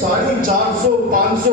450-500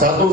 7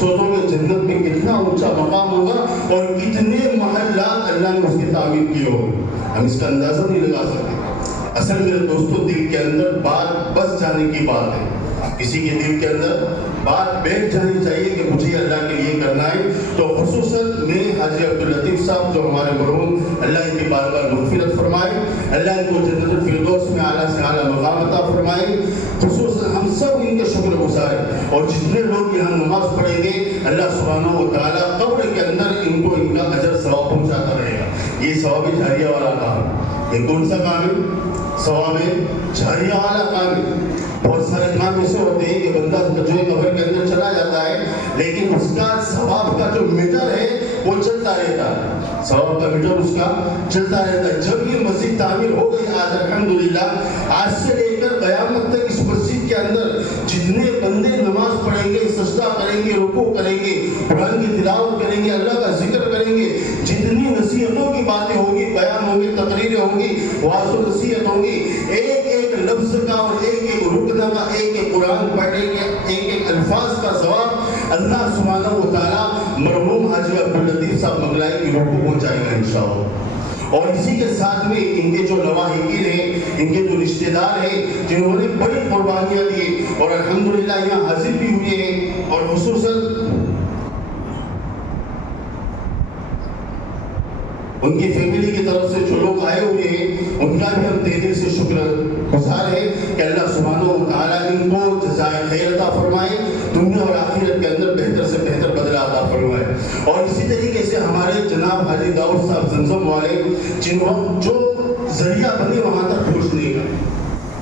سوچو کہ جنت میں کتنا اونچا مقام ہوگا اور کتنے محلات اللہ نے اس کی تعمیر کی ہو، ہم اس کا اندازہ نہیں لگا سکتے۔ اصل میرے دوستوں، دل کے اندر بات بس جانے کی بات ہے، کسی کے دل کے اندر بات بیٹھ جانی چاہیے کہ مجھے اللہ کے لیے کرنا ہے۔ تو خصوصاً میں حاجی عبداللطیف صاحب جو ہمارے مرحوم، اللہ ان کی بار بار مغفرت فرمائے، اللہ ان کو جنت الفردوس میں اعلیٰ سے اعلیٰ مقام عطا فرمائے۔ خصوصاً ہم سب ان کے شکر گزار ہیں، اور جتنے لوگ یہاں نماز پڑھیں گے اللہ سبحانہ و تعالیٰ قبر کے اندر ان کو ان کا اجر ثواب پہنچاتا رہے گا۔ یہ ثواب جاریہ والا کام، یہ کون سا کام ہے؟ ثواب جاریہ والا کام ہے۔ بہت سارے کام ایسے ہوتے ہیں کہ بندہ جو ہے قبر کے اندر چلا جاتا ہے، لیکن اس کا ثواب کا جو میٹر ہے وہ چلتا رہتا ہے، ثواب کا میٹر اس کا چلتا رہتا ہے۔ جب یہ مسجد تعمیر ہو گئی آج الحمدللہ، آج سے لے کر قیامت تک اس مسجد کے اندر جتنے بندے نماز پڑھیں گے، سجدہ کریں گے، رکوع کریں گے، قرآن کی تلاوت کریں گے، اللہ کا ذکر کریں گے، جتنی نصیحتوں کی باتیں ہوں گی، بیان ہوں گی، تقریریں ہوں گی، وعظ و نصیحت ہوں گی، ایک ایک لفظ کا اور ایک ایک رکن کا، ایک ایک قرآن پڑھنے کے ایک ایک الفاظ کا ثواب اللہ سبحانہ و تعالیٰ مرحوم حاجی عبداللطیف صاحب منگلائی کی روح کو پہنچائے گا انشاءاللہ۔ اور اسی کے ساتھ میں ان کے جو لواحقین ہیں، ان کے جو رشتہ دار ہیں، جنہوں نے بڑی قربانیاں دی اور الحمدللہ یہاں حاضر بھی ہوئے ہیں، اور خصوصاً ان کی فیملی کی طرف سے جو لوگ آئے ہوئے ہیں، ان کا بھی ہم تہ دل سے شکر گزار ہے کہ اللہ سبحانہ و تعالیٰ ان کو جزائے خیر عطا فرمائے، دنیا اور آخرت کے اندر بہتر سے بہتر بدلہ عطا فرمائے۔ اور اسی طریقے سے ہمارے جناب حاجی داؤد صاحب زمزم والے، جنہوں جو ذریعہ بنے وہاں تک پہنچنے کا،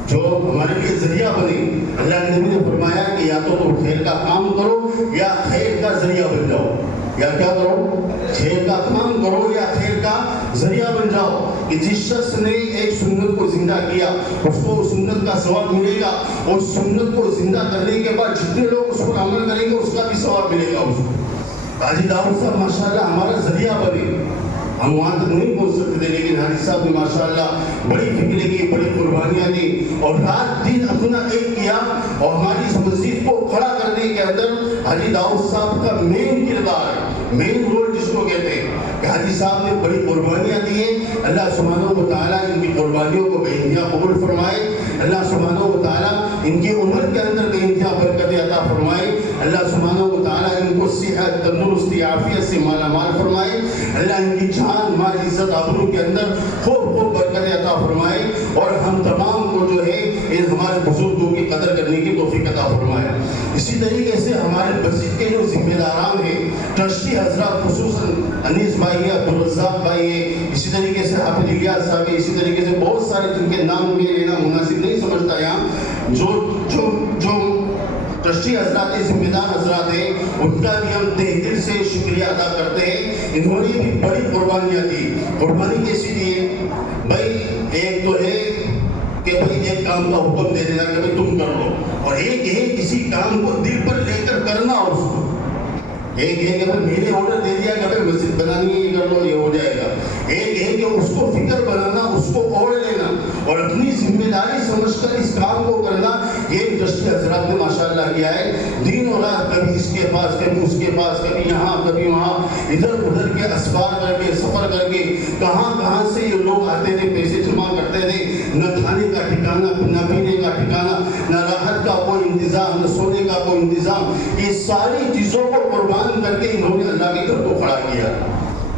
جو ہمارے لیے ذریعہ بنے، اللہ نبی نے فرمایا کہ یا تو تم خیر کا کام کرو یا خیر کا ذریعہ بن جاؤ، یا کیا کرو؟ خیر کا کام کرو یا خیر کا ذریعہ بن جاؤ، کہ جس شخص نے ایک سنت کو زندہ کیا اس کو سنت کا ثواب ملے گا، اور سنت کو زندہ کرنے کے بعد جتنے لوگ اس پر عمل کریں گے اس کا بھی ثواب ملے گا اس کو۔ حاجی داؤد صاحب ماشاءاللہ ہمارا ذریعہ بنے، ہم وہاں تک نہیں پہنچ سکتے تھے، لیکن حاجی صاحب نے ماشاءاللہ بڑی فکریں کی، بڑی قربانیاں دی، اور رات دن اپنا ایک کیا، اور ہماری اس مسجد کو کھڑا کرنے کے اندر حاجی داؤد صاحب کا مین کردار ہے، مین رول جس کو کہتے ہیں، کہ حاجی صاحب نے بڑی قربانیاں دی ہیں۔ اللہ سبحانہ و تعالیٰ ان کی قربانیوں کو بے انتہا قبول فرمائے، اللہ سبحانہ و تعالیٰ ان کی عمر کے اندر بے انتہا برکتیں عطا فرمائے، اللہ سبحانہ و تعالیٰ ان کو صحت، تندرستی، عافیت سے مالا مال فرمائے، اللہ ان کی جان، مال، عزت، آبرو کے اندر خوب خوب برکتیں عطا فرمائے، اور ہم تمام کو جو ہے ان ہمارے بزرگوں کی قدر کرنے کی توفیق عطا فرمائے۔ اسی طریقے سے ہمارے مسجد کے جو ذمہ داران ہیں، ٹرسٹی حضرات، خصوصاً انیس بھائی ہے، عبدالرزاق بھائی ہے، اسی طریقے سے حافظ الیاس صاحب ہے، اسی طریقے سے بہت سارے جن کے نام میں لینا مناسب نہیں سمجھتا یہاں، جو ٹرسٹی حضرات، ذمہ دار حضرات ہیں، ان کا بھی ہم تہ دل سے شکریہ ادا کرتے ہیں۔ انہوں نے بھی بڑی قربانیاں دی۔ قربانی کیسی دی ہے بھائی؟ ایک تو ہے کہ بھائی ایک کام کا حکم دے دینا کہ بھائی تم کر لو، اور ایک ہے کسی کام کو دل پر لے کر کرنا، اور اس کو ایک ہے کہ میں نے آرڈر دے دیا کہ بھائی مسجد بنانی ہے، یہ کر لو، یہ ہو جائے گا۔ ایک ہے کہ اس کو فکر بنانا، اس کو اوڑھ لینا، اور اپنی ذمہ داری سمجھ کر اس کام کو کرنا، یہ ٹرسٹی حضرات نے ماشاءاللہ کیا ہے۔ دن اور رات کبھی اس کے پاس، کبھی اس کے پاس، کبھی یہاں کبھی وہاں، ادھر ادھر کے اسفار کر کے، سفر کر کے، کہاں سے یہ لوگ آتے تھے، پیسے جمع کرتے تھے، نہ کھانے کا ٹھکانہ، نہ پینے کا ٹھکانہ، نہ راحت کا کوئی انتظام، نہ سونے کا کوئی انتظام، یہ ساری چیزوں کو قربان کر کے انہوں نے اللہ کے گھر کو کھڑا کیا۔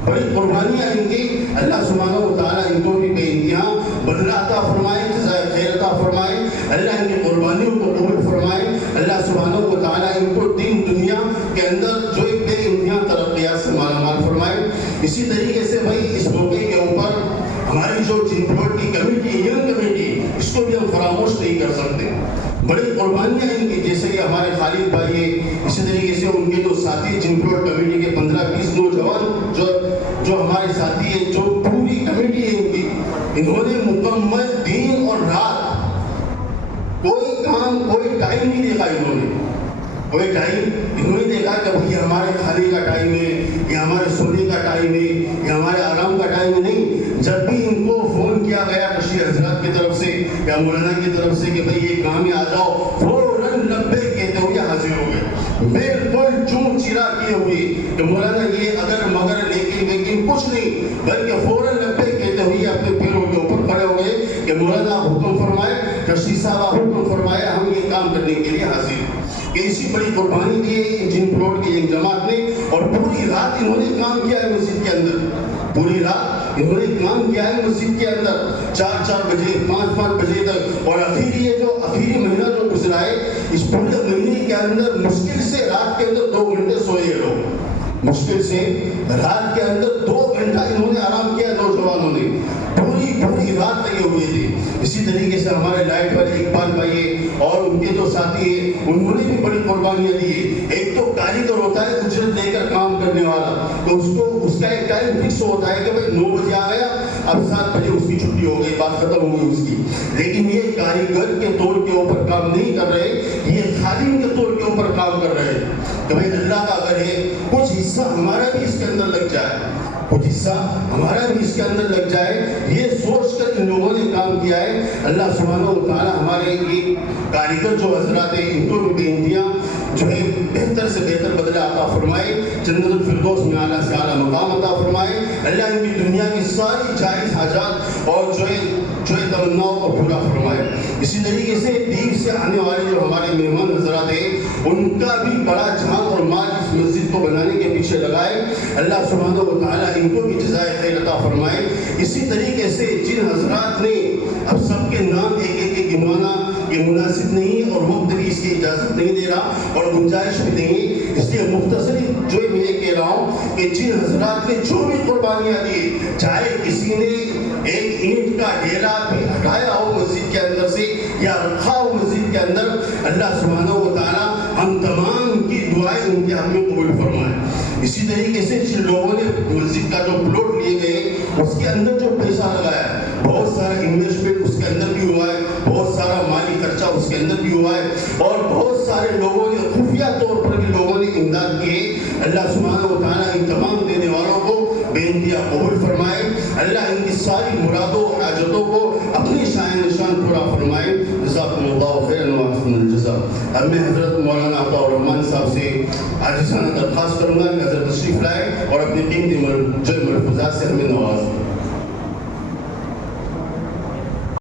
بڑی قربانیاں ان کی، اللہ سبحانہ و تعالیٰ ان کو بھی بے انتہا بدلہ عطا فرمائے، جزائے خیر عطا فرمائے، اللہ ان کی قربانیوں کو قبول فرمائے، اللہ سبحانہ و تعالیٰ ان کو دین دنیا کے اندر جو ایک بے انتہا ترقیات سے مالا مال فرمائے۔ اسی طریقے سے بھائی اس موقع کے اوپر ہماری جو جنپوٹ کی کمیٹی، ینگ کمیٹی، اس کو بھی ہم فراموش نہیں کر سکتے۔ بڑی قربانیاں ان کی، جیسے کہ ہمارے خالد بھائی ہیں، اسی طریقے سے ان کے جو ساتھی جنپوٹ کمیٹی کے 15-20 نوجوان جو ہمارے ساتھی ہیں، جو پوری کمیٹی ہے ان کی، انہوں نے مکمل دن اور رات کوئی کام، کوئی ٹائم نہیں دیکھا، کوئی ٹائم انہوں نے دیکھا کہ بھئی ہمارے کھانے کا ٹائم ہے، یا ہمارے سونے کا ٹائم ہے، یا ہمارے آرام کا ٹائم ہے، نہیں۔ جب بھی ان کو فون کیا گیا ٹرسٹی حضرات کی طرف سے یا مولانا کی طرف سے کہ بھئی یہ کام میں آ جاؤ، فوراً لبیک کہتے ہوئے حاضر ہو گئے۔ بالکل چون چرا کیے ہوئے کہ مولانا یہ اگر مگر لیکن کچھ نہیں، بلکہ فوراً لبے کہتے ہوئے اپنے پیروں کے اوپر کھڑے ہو گئے کہ مولانا حکم فرمائے، رشید صاحب حکم فرمائے، ہم یہ کام کرنے کے لیے حاضر۔ کہ اسی بڑی قربانی دی ہے جن پلاٹ کی ایک جماعت نے، اور پوری رات انہوں نے کام کیا ہے مسجد کے اندر، پوری رات انہوں نے کام کیا ہے مسجد کے اندر، 4 بجے 5 بجے تک۔ اور آخری مہینہ جو گزرا ہے، اس پورے مہینے کے اندر مشکل سے رات کے اندر 2 گھنٹے سوئے لوگ، مشکل سے رات کے اندر 2 گھنٹہ انہوں نے آرام کیا نوجوانوں نے، پوری رات لگے ہوئے تھے۔ اسی طریقے سے ہمارے لائٹ والے اقبال بھائی اور ان کے جو ساتھی ہیں، انہوں نے بھی بڑی قربانیاں دی ہیں۔ ایک تو کاریگر ہوتا ہے اجرت لے کر کام کرنے والا، تو اس کا ایک ٹائم فکس ہوتا ہے کہ بھائی 9 بجے آ گیا، اب 7 بجے اس کی چھٹی ہو گئی، بات ختم ہو گئی اس کی۔ لیکن یہ کاریگر کے طور کے اوپر کام نہیں کر رہے، یہ خادم کے طور کے اوپر کام کر رہے ہیں کہ بھائی اللہ کا اگر ہے کچھ حصہ ہمارا بھی اس کے اندر لگ جائے، کچھ حصہ ہمارا بھی اس کے اندر لگ جائے، یہ سوچ کر ان لوگوں نے کام کیا ہے۔ اللہ سبحانہ و تعالی ہمارے یہ کاریگر جو حضرات ہیں، ان کو بھی بےانتہا جو ہے بہتر سے بہتر بدلہ عطا فرمائے، جنت الفردوس میں اعلیٰ سے اعلیٰ مقام عطا فرمائے۔ اللہ ان کی دنیا کی ساری جائز حاجات اور جو ہے تمناؤں کو پورا فرمائے۔ اسی طریقے سے دیر سے آنے والے جو ہمارے مہمان حضرات ہیں، ان کا بھی بڑا جان اور مال اس مسجد کو بنانے کے پیچھے لگائے۔ اللہ سبحانہ و تعالیٰ ان کو بھی جزائے خیر عطا فرمائے۔ اسی طریقے سے جن حضرات نے، اب سب کے نام ایک گنوانا یہ مناسب نہیں، اور وقت بھی اس کی اجازت نہیں دے رہا اور گنجائش بھی نہیں، اس لیے مختصری جو میں یہ کہہ رہا ہوں کہ جن حضرات نے جو بھی قربانیاں دی، چاہے کسی نے ایک اینٹ کا ڈھیلا بھی ہٹایا ہو مسجد کے اندر سے یا رکھا ہو مسجد کے اندر، اللہ سبحانہ و تعالیٰ ہم تمام کی دعائیں ان کے حق میں قبول فرمائے۔ اسی طریقے سے جن لوگوں نے مسجد کا جو پلاٹ لیے گئے، اس کے اندر جو پیسہ لگایا ہے، بہت سارا انویسٹمنٹ اس کے اندر بھی ہوا ہے، بہت سارا مالی خرچہ اس کے اندر بھی ہوا ہے، اور بہت سارے لوگوں نے خفیہ طور پر بھی لوگوں نے امداد کی ہے۔ اللہ سبحانہ و تعالیٰ ان تمام دینے والوں کو بے انتہا قبول فرمائے۔ اللہ ان کی ساری مرادوں اور حاجتوں کو اپنی شان نشان پورا فرمائے۔ جزاکم اللہ خیرا واحسن الجزاء۔ اب میں حضرت مولانا عطاء الرحمن صاحب سے عاجزانہ درخواست کروں گا کہ حضرت تشریف لائے اور اپنی قیمتی ملفوظات سے ہمیں نواز۔